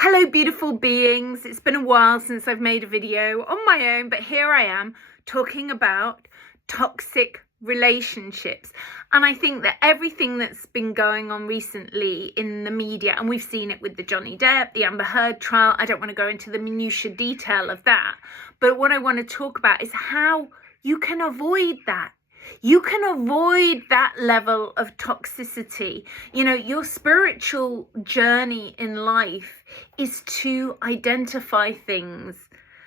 Hello beautiful beings, it's been a while since I've made a video on my own, but here I am talking about toxic relationships. And I think that everything that's been going on recently in the media, and we've seen it with the Johnny Depp, the Amber Heard trial, I don't want to go into the minutiae detail of that, but what I want to talk about is how you can avoid that. You can avoid that level of toxicity. You know, your spiritual journey in life is to identify things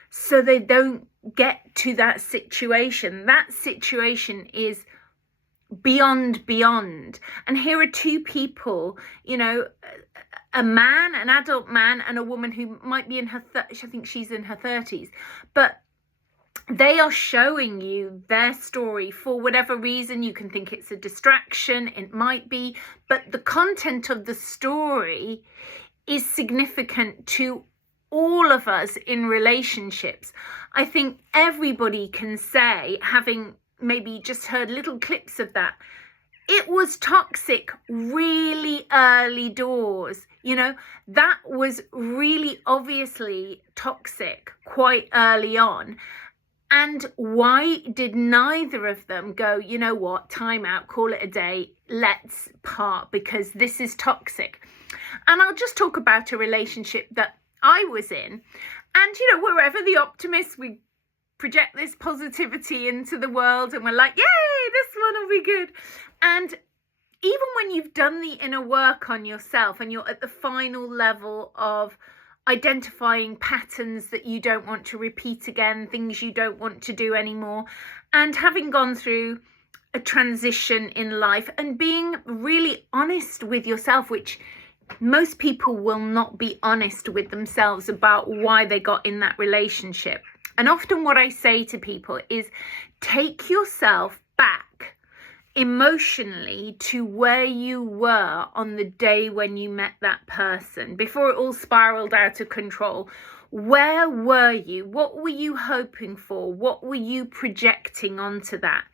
so they don't get to that situation. That situation is beyond. And here are two people, you know, a man, an adult man, and a woman who might be in her, I think she's in her 30s, but they are showing you their story for whatever reason. You can think it's a distraction, it might be, but the content of the story is significant to all of us in relationships. I think everybody can say, having maybe just heard little clips of that, it was toxic really early doors. You know, that was really obviously toxic quite early on. And why did neither of them go, you know what, time out, call it a day, let's part because this is toxic? And I'll just talk about a relationship that I was in. And, you know, we're ever the optimists, we project this positivity into the world and we're like, yay, this one will be good. And even when you've done the inner work on yourself and you're at the final level of identifying patterns that you don't want to repeat again, things you don't want to do anymore, and having gone through a transition in life and being really honest with yourself, which most people will not be honest with themselves about why they got in that relationship. And often what I say to people is take yourself back emotionally to where you were on the day when you met that person, before it all spiraled out of control. Where were you? What were you hoping for? What were you projecting onto that?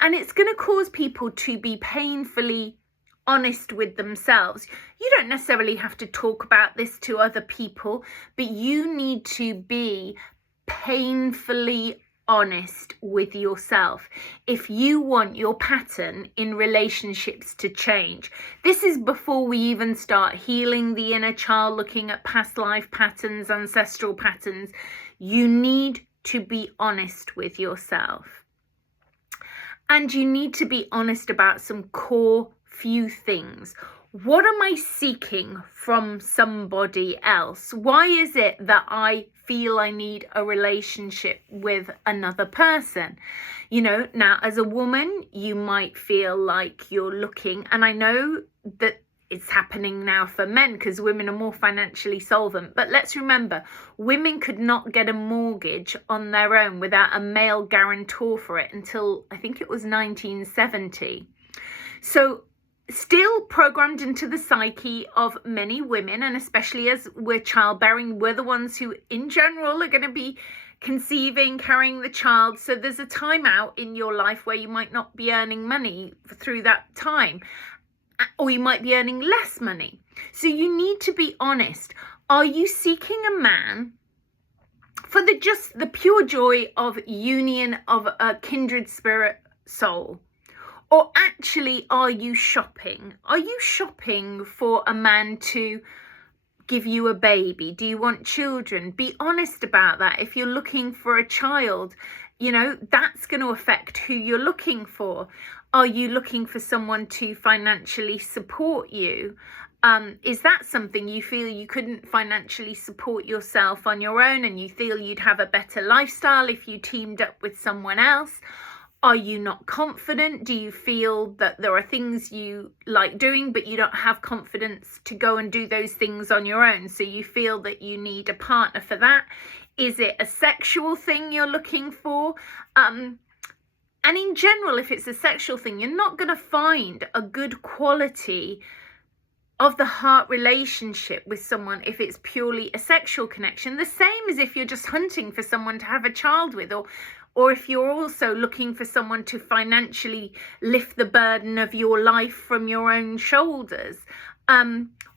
And it's going to cause people to be painfully honest with themselves. You don't necessarily have to talk about this to other people, but you need to be painfully honest with yourself if you want your pattern in relationships to change. This is before we even start healing the inner child, looking at past life patterns, ancestral patterns. You need to be honest with yourself. And you need to be honest about some core few things. What am I seeking from somebody else? Why is it that I feel I need a relationship with another person? You know, now as a woman, you might feel like you're looking, and I know that it's happening now for men because women are more financially solvent. But let's remember, women could not get a mortgage on their own without a male guarantor for it until I think it was 1970. So still programmed into the psyche of many women, and especially as we're childbearing, we're the ones who in general are going to be conceiving, carrying the child. So there's a time out in your life where you might not be earning money through that time, or you might be earning less money. So you need to be honest. Are you seeking a man for the pure joy of union of a kindred spirit soul? Or actually, are you shopping? Are you shopping for a man to give you a baby? Do you want children? Be honest about that. If you're looking for a child, you know, that's going to affect who you're looking for. Are you looking for someone to financially support you? Is that something you feel you couldn't financially support yourself on your own and you feel you'd have a better lifestyle if you teamed up with someone else? Are you not confident? Do you feel that there are things you like doing, but you don't have confidence to go and do those things on your own? So you feel that you need a partner for that. Is it a sexual thing you're looking for? And in general, if it's a sexual thing, you're not going to find a good quality of the heart relationship with someone if it's purely a sexual connection. The same as if you're just hunting for someone to have a child with, or if you're also looking for someone to financially lift the burden of your life from your own shoulders.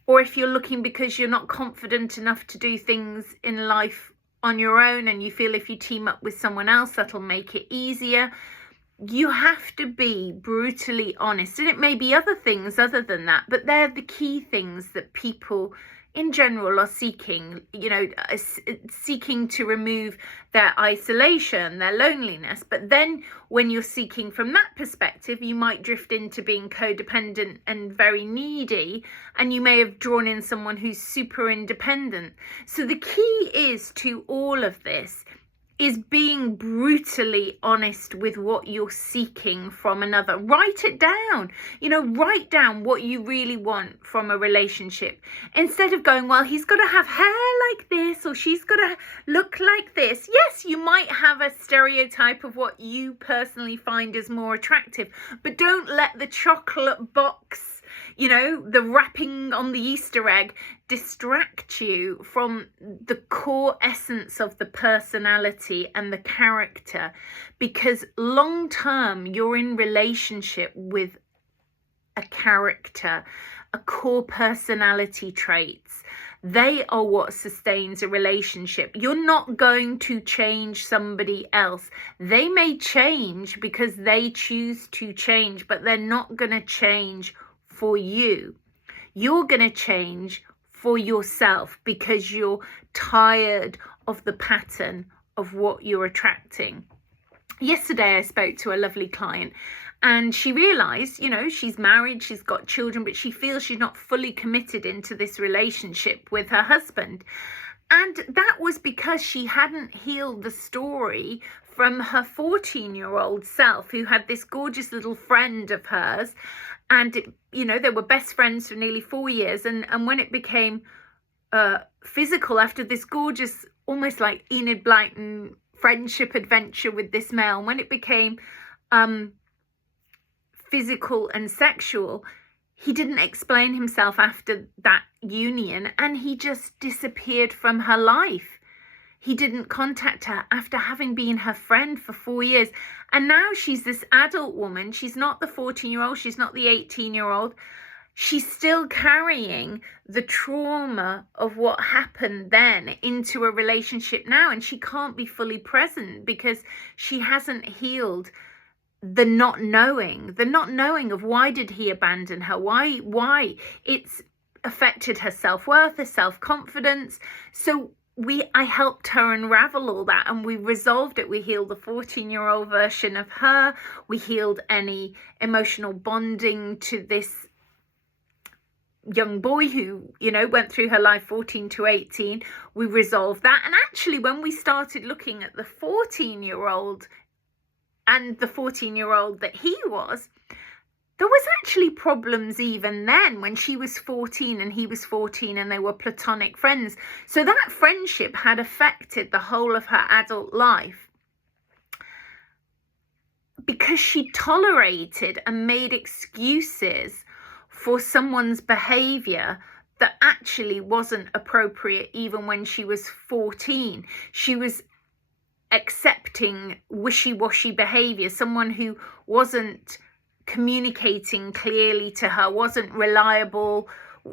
or if you're looking because you're not confident enough to do things in life on your own and you feel if you team up with someone else that'll make it easier. You have to be brutally honest, and it may be other things other than that, but they're the key things that people in general are seeking, seeking to remove their isolation, their loneliness. But then when you're seeking from that perspective, you might drift into being codependent and very needy, and you may have drawn in someone who's super independent. So the key is to all of this is being brutally honest with what you're seeking from another. Write it down. Write down what you really want from a relationship. Instead of going, well, he's got to have hair like this or she's got to look like this. Yes, you might have a stereotype of what you personally find is more attractive, but don't let the chocolate box, the wrapping on the Easter egg distract you from the core essence of the personality and the character, because long term you're in relationship with a character, a core personality traits. They are what sustains a relationship. You're not going to change somebody else. They may change because they choose to change, but they're not going to change for you. You're going to change for yourself because you're tired of the pattern of what you're attracting. Yesterday I spoke to a lovely client, and she realized, she's married, she's got children, but she feels she's not fully committed into this relationship with her husband. And that was because she hadn't healed the story from her 14-year-old self, who had this gorgeous little friend of hers. And, they were best friends for nearly 4 years. And when it became physical after this gorgeous, almost like Enid Blyton friendship adventure with this male, when it became physical and sexual, he didn't explain himself after that union, and he just disappeared from her life. He didn't contact her after having been her friend for 4 years. And now she's this adult woman. She's not the 14-year-old. She's not the 18-year-old. She's still carrying the trauma of what happened then into a relationship now. And she can't be fully present because she hasn't healed the not knowing of why did he abandon her? Why? It's affected her self-worth, her self-confidence. So I helped her unravel all that, and we resolved it. We healed the 14-year-old version of her. We healed any emotional bonding to this young boy who, went through her life 14 to 18. We resolved that. And actually, when we started looking at the 14-year-old and the 14-year-old that he was, there was actually problems even then when she was 14 and he was 14 and they were platonic friends. So that friendship had affected the whole of her adult life because she tolerated and made excuses for someone's behavior that actually wasn't appropriate even when she was 14. She was accepting wishy-washy behavior, someone who wasn't communicating clearly to her, wasn't reliable,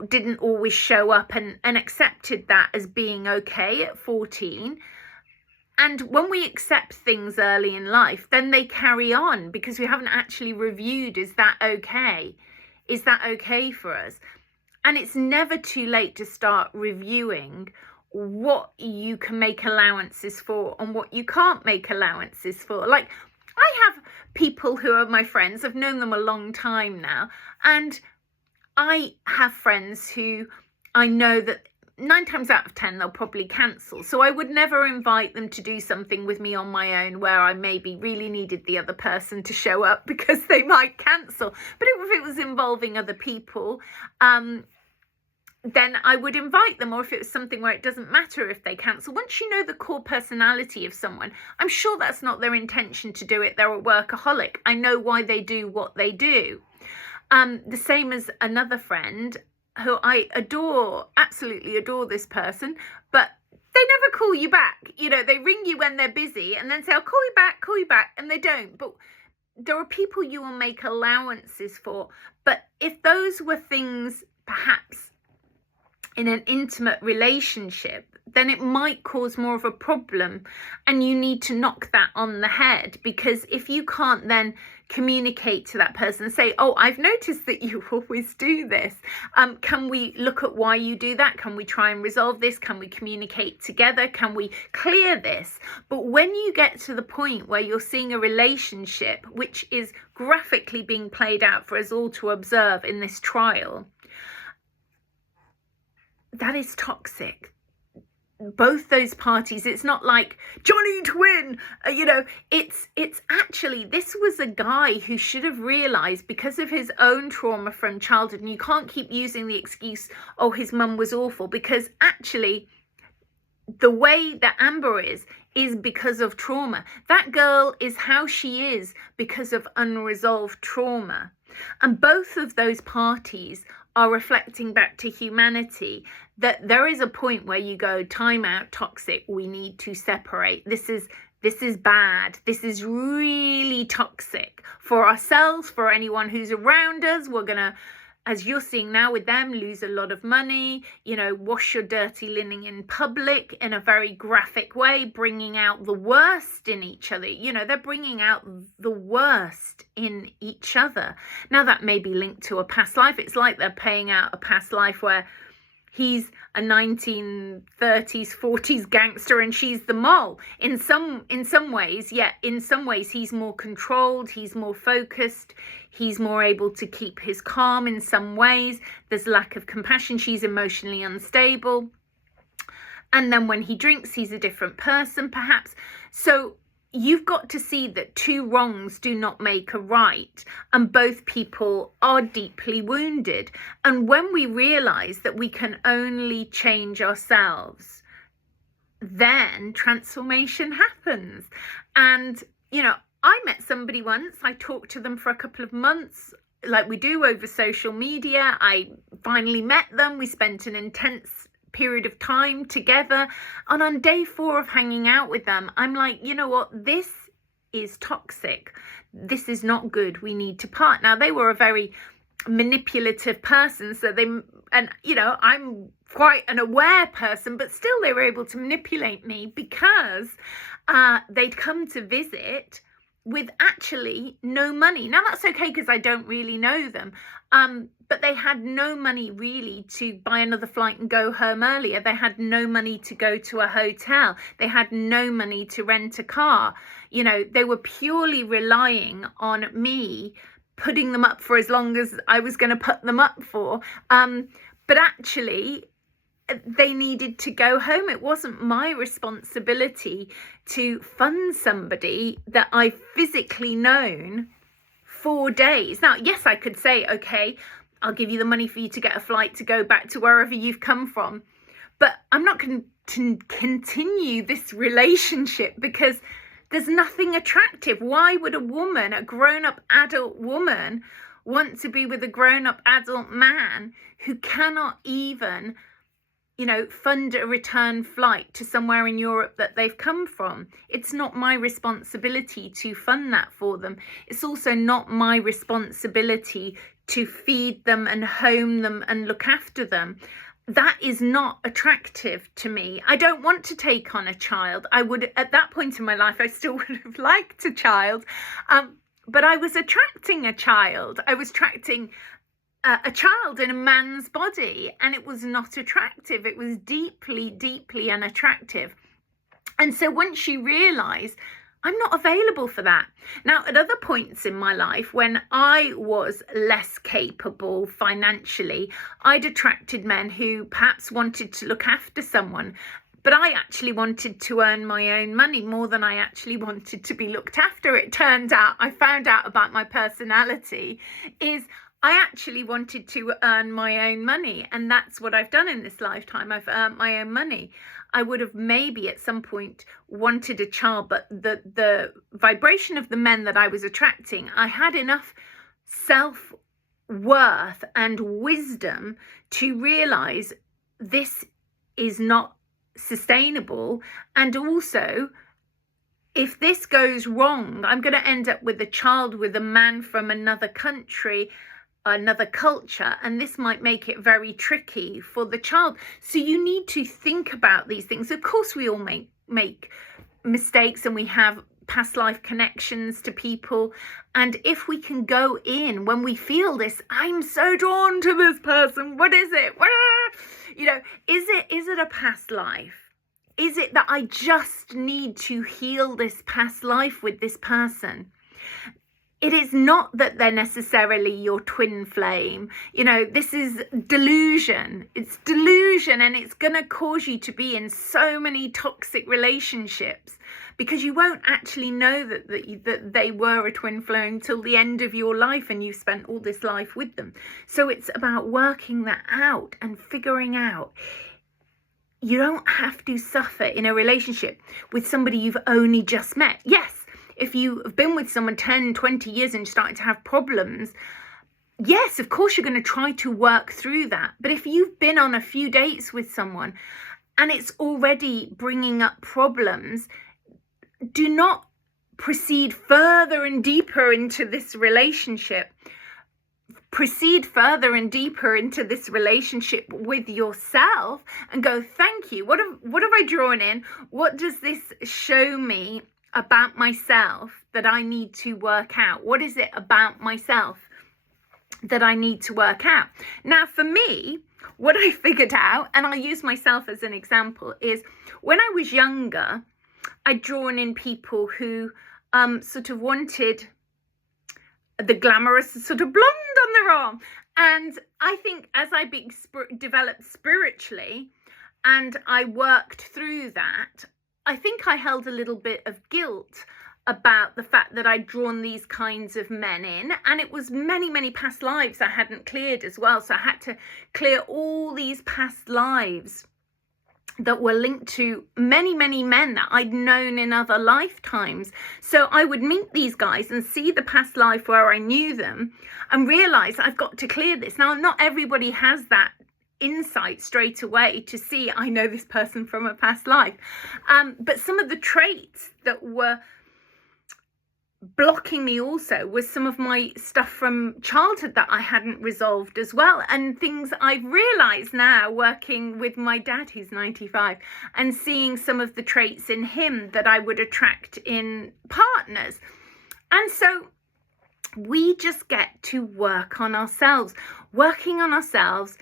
didn't always show up, and accepted that as being okay at 14. And when we accept things early in life, then they carry on because we haven't actually reviewed, is that okay? Is that okay for us? And it's never too late to start reviewing what you can make allowances for and what you can't make allowances for. Like, I have people who are my friends, I've known them a long time now, and I have friends who I know that 9 times out of 10 they'll probably cancel. So I would never invite them to do something with me on my own where I maybe really needed the other person to show up because they might cancel. But if it was involving other people, then I would invite them. Or if it was something where it doesn't matter if they cancel, once you know the core personality of someone, I'm sure that's not their intention to do it. They're a workaholic. I know why they do what they do. The same as another friend who I adore, absolutely adore this person, but they never call you back. They ring you when they're busy and then say, I'll call you back, and they don't. But there are people you will make allowances for. But if those were things perhaps in an intimate relationship, then it might cause more of a problem, and you need to knock that on the head. Because if you can't then communicate to that person and say, oh, I've noticed that you always do this, can we look at why you do that? Can we try and resolve this? Can we communicate together? Can we clear this? But when you get to the point where you're seeing a relationship which is graphically being played out for us all to observe in this trial, that is toxic. Both those parties, it's not like Johnny to win, it's actually, this was a guy who should have realized, because of his own trauma from childhood, and you can't keep using the excuse, oh, his mum was awful, because actually the way that Amber is because of trauma. That girl is how she is because of unresolved trauma. And both of those parties are reflecting back to humanity that there is a point where you go, time out, toxic, we need to separate. This is bad. This is really toxic for ourselves, for anyone who's around us. We're going to, as you're seeing now with them, lose a lot of money, wash your dirty linen in public in a very graphic way, bringing out the worst in each other. They're bringing out the worst in each other. Now, that may be linked to a past life. It's like they're paying out a past life where he's a 1930s, 40s gangster and she's the mole. In some ways, yeah, in some ways he's more controlled, he's more focused, he's more able to keep his calm. In some ways, there's lack of compassion, she's emotionally unstable. And then when he drinks, he's a different person, perhaps. So you've got to see that two wrongs do not make a right, and both people are deeply wounded. And when we realize that we can only change ourselves, then transformation happens. And, I met somebody once, I talked to them for a couple of months, like we do over social media. I finally met them. We spent an intense period of time together, and on day 4 of hanging out with them, I'm like, you know what, this is toxic, this is not good, we need to part. Now, they were a very manipulative person, so I'm quite an aware person, but still they were able to manipulate me because they'd come to visit with actually no money. Now, that's okay because I don't really know them, but they had no money really to buy another flight and go home earlier. They had no money to go to a hotel. They had no money to rent a car. They were purely relying on me putting them up for as long as I was going to put them up for. But actually, they needed to go home. It wasn't my responsibility to fund somebody that I've physically known 4 days. Now, yes, I could say, okay, I'll give you the money for you to get a flight to go back to wherever you've come from. But I'm not going to continue this relationship because there's nothing attractive. Why would a woman, a grown-up adult woman, want to be with a grown-up adult man who cannot even, fund a return flight to somewhere in Europe that they've come from? It's not my responsibility to fund that for them. It's also not my responsibility to feed them and home them and look after them. That is not attractive to me. I don't want to take on a child. I would, at that point in my life, I still would have liked a child. But I was attracting a child. I was attracting a child in a man's body, and it was not attractive. It was deeply, deeply unattractive. And so once she realized, I'm not available for that. Now, at other points in my life, when I was less capable financially, I'd attracted men who perhaps wanted to look after someone, but I actually wanted to earn my own money more than I actually wanted to be looked after. It turned out, I found out about my personality, is I actually wanted to earn my own money, and that's what I've done in this lifetime. I've earned my own money. I would have maybe at some point wanted a child, but the vibration of the men that I was attracting, I had enough self-worth and wisdom to realize this is not sustainable. And also, if this goes wrong, I'm going to end up with a child with a man from another country another culture, and this might make it very tricky for the child. So you need to think about these things. Of course, we all make mistakes, and we have past life connections to people. And if we can go in when we feel this, I'm so drawn to this person, what is it? You know, is it a past life? Is it that I just need to heal this past life with this person? It is not that they're necessarily your twin flame. You know, this is delusion. It's delusion, and it's going to cause you to be in so many toxic relationships because you won't actually know that they were a twin flame till the end of your life, and you've spent all this life with them. So it's about working that out and figuring out. You don't have to suffer in a relationship with somebody you've only just met. Yes, if you have been with someone 10, 20 years and starting to have problems, yes, of course, you're going to try to work through that. But if you've been on a few dates with someone and it's already bringing up problems, do not proceed further and deeper into this relationship. Proceed further and deeper into this relationship with yourself and go, thank you. What have I drawn in? What does this show me about myself that I need to work out? What is it about myself that I need to work out? Now, for me, what I figured out, and I'll use myself as an example, is when I was younger, I'd drawn in people who sort of wanted the glamorous sort of blonde on their arm. And I think as I developed spiritually and I worked through that, I think I held a little bit of guilt about the fact that I'd drawn these kinds of men in, and it was many, many past lives I hadn't cleared as well. So I had to clear all these past lives that were linked to many, many men that I'd known in other lifetimes. So I would meet these guys and see the past life where I knew them and realize I've got to clear this. Now, not everybody has that insight straight away to see I know this person from a past life, but some of the traits that were blocking me also was some of my stuff from childhood that I hadn't resolved as well, and things I've realized now working with my dad who's 95 and seeing some of the traits in him that I would attract in partners. And so we just get to work on ourselves, working on ourselves.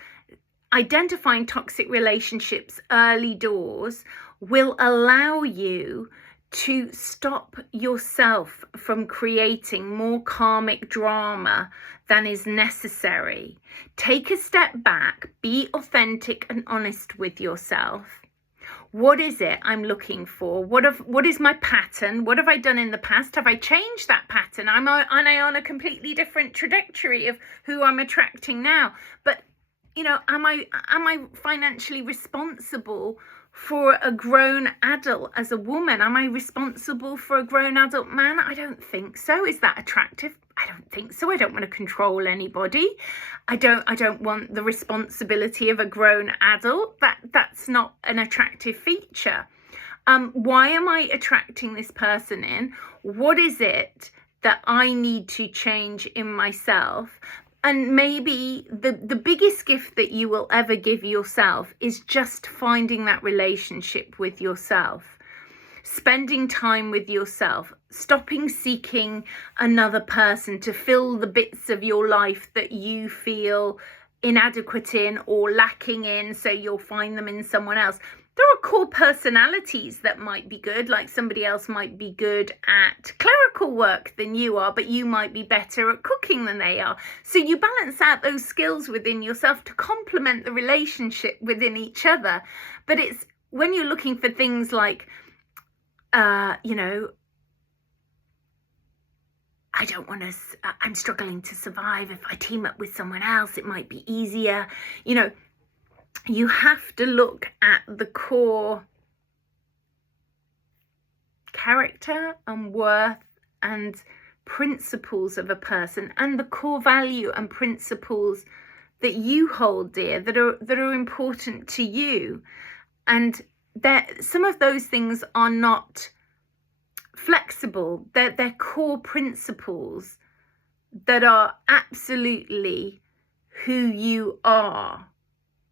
Identifying toxic relationships early doors will allow you to stop yourself from creating more karmic drama than is necessary. Take a step back, be authentic and honest with yourself. What is it I'm looking for? What is my pattern? What have I done in the past? Have I changed that pattern? Am I on a completely different trajectory of who I'm attracting now? But you know, am I financially responsible for a grown adult as a woman? Am I responsible for a grown adult man? I don't think so. Is that attractive? I don't think so. I don't want to control anybody. I don't want the responsibility of a grown adult. That's not an attractive feature. Why am I attracting this person in? What is it that I need to change in myself? And maybe the biggest gift that you will ever give yourself is just finding that relationship with yourself, spending time with yourself, stopping seeking another person to fill the bits of your life that you feel inadequate in or lacking in, so you'll find them in someone else. There are core personalities that might be good, like somebody else might be good at clerical work than you are, but you might be better at cooking than they are. So you balance out those skills within yourself to complement the relationship within each other. But it's when you're looking for things like, you know, I'm struggling to survive. If I team up with someone else, it might be easier. You know, you have to look at the core character and worth and principles of a person, and the core value and principles that you hold dear, that are important to you. And that some of those things are not flexible. They're core principles that are absolutely who you are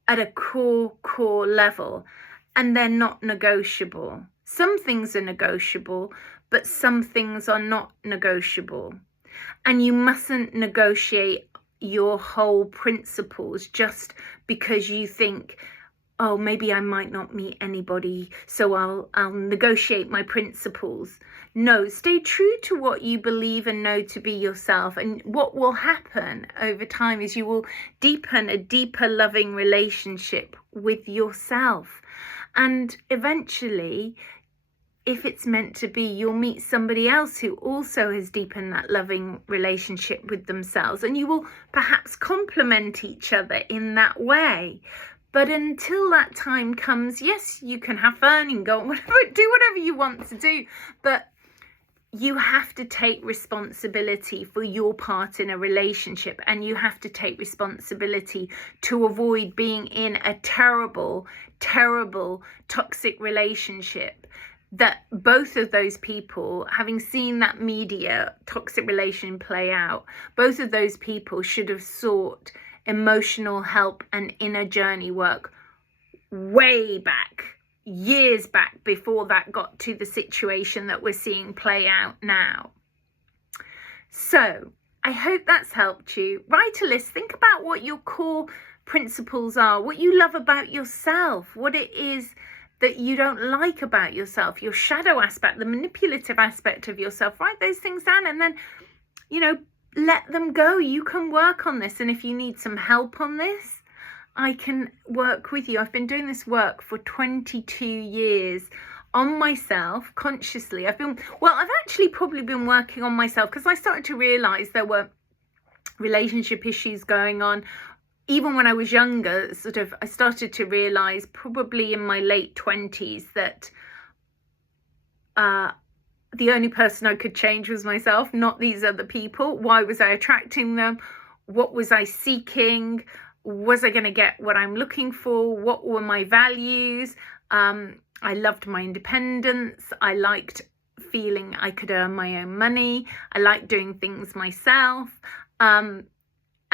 at a core level, and they're not negotiable. Some things are negotiable, but some things are not negotiable. And you mustn't negotiate your whole principles just because you think, oh, maybe I might not meet anybody, so I'll negotiate my principles. No, stay true to what you believe and know to be yourself. And what will happen over time is you will deepen a deeper loving relationship with yourself. And eventually, if it's meant to be, you'll meet somebody else who also has deepened that loving relationship with themselves. And you will perhaps complement each other in that way. But until that time comes, yes, you can have fun and go whatever, do whatever you want to do. But you have to take responsibility for your part in a relationship, and you have to take responsibility to avoid being in a terrible, terrible, toxic relationship. That both of those people, having seen that media toxic relation play out, both of those people should have sought emotional help and inner journey work way back, years back, before that got to the situation that we're seeing play out now. So I hope that's helped you. Write a list. Think about what your core principles are, what you love about yourself, what it is that you don't like about yourself, your shadow aspect, the manipulative aspect of yourself. Write those things down, and then, let them go. You can work on this. And if you need some help on this, I can work with you. I've been doing this work for 22 years on myself consciously. I've actually probably been working on myself because I started to realize there were relationship issues going on. Even when I was younger, I started to realize probably in my late 20s that the only person I could change was myself, not these other people. Why was I attracting them? What was I seeking? Was I going to get what I'm looking for? What were my values? I loved my independence. I liked feeling I could earn my own money. I liked doing things myself.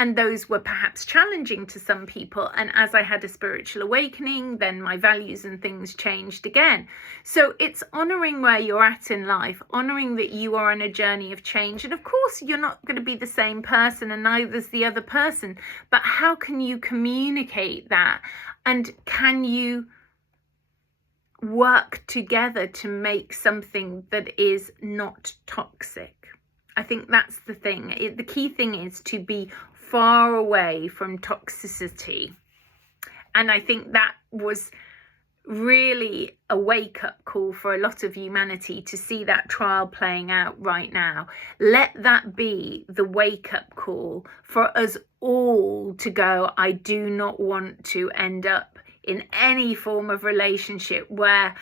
And those were perhaps challenging to some people. And as I had a spiritual awakening, then my values and things changed again. So it's honoring where you're at in life, honoring that you are on a journey of change. And of course, you're not going to be the same person, and neither's the other person. But how can you communicate that? And can you work together to make something that is not toxic? I think that's the thing. The key thing is to be far away from toxicity. And I think that was really a wake-up call for a lot of humanity to see that trial playing out right now. Let that be the wake-up call for us all to go, I do not want to end up in any form of relationship where,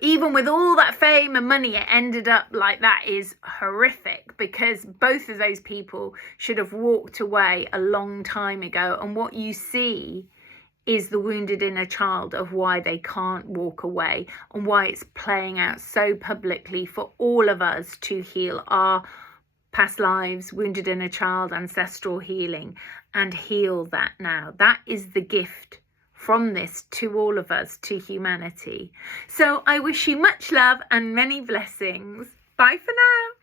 even with all that fame and money, it ended up like that. Is horrific, because both of those people should have walked away a long time ago. And what you see is the wounded inner child of why they can't walk away, and why it's playing out so publicly for all of us to heal our past lives, wounded inner child, ancestral healing, and heal that now. That is the gift from this to all of us, to humanity. So I wish you much love and many blessings. Bye for now.